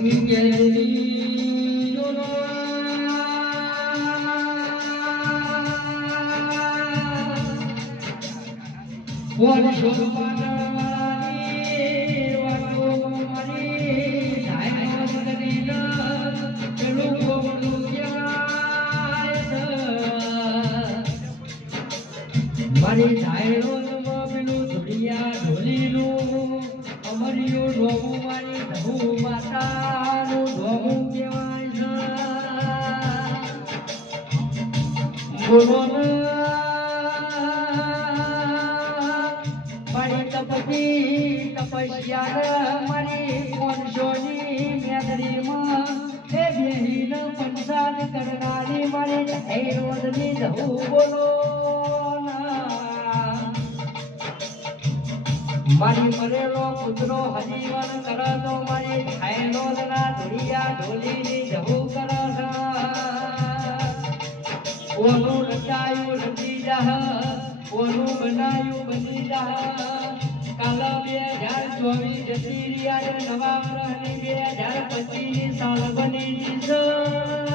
એવી ગેલેરી મારી ધાયરો પેલું ધુલિયા ઢોલીનું અમરિયું ઢોમું મારી ધબુ માતાનું ઢોમું કહેવાય છે બોલો મારી તપસ્યા મારી 500ની મેદરીમાં એ બેહીન પંચાન કરનારી મારી ધાયરોની ધબુ બોલો મારી મરેલો પુત્રો હજીવન કરતો મારી ખાયલો ના ધુલિયા ઢોલીની જહુ કરસ ઓનું રચાયું રચી જાહ ઓનું બનાયું બની જાહ કાલ 2024 જતી રહ્યા નવા વર્ષની 2025 સાલ બની જશે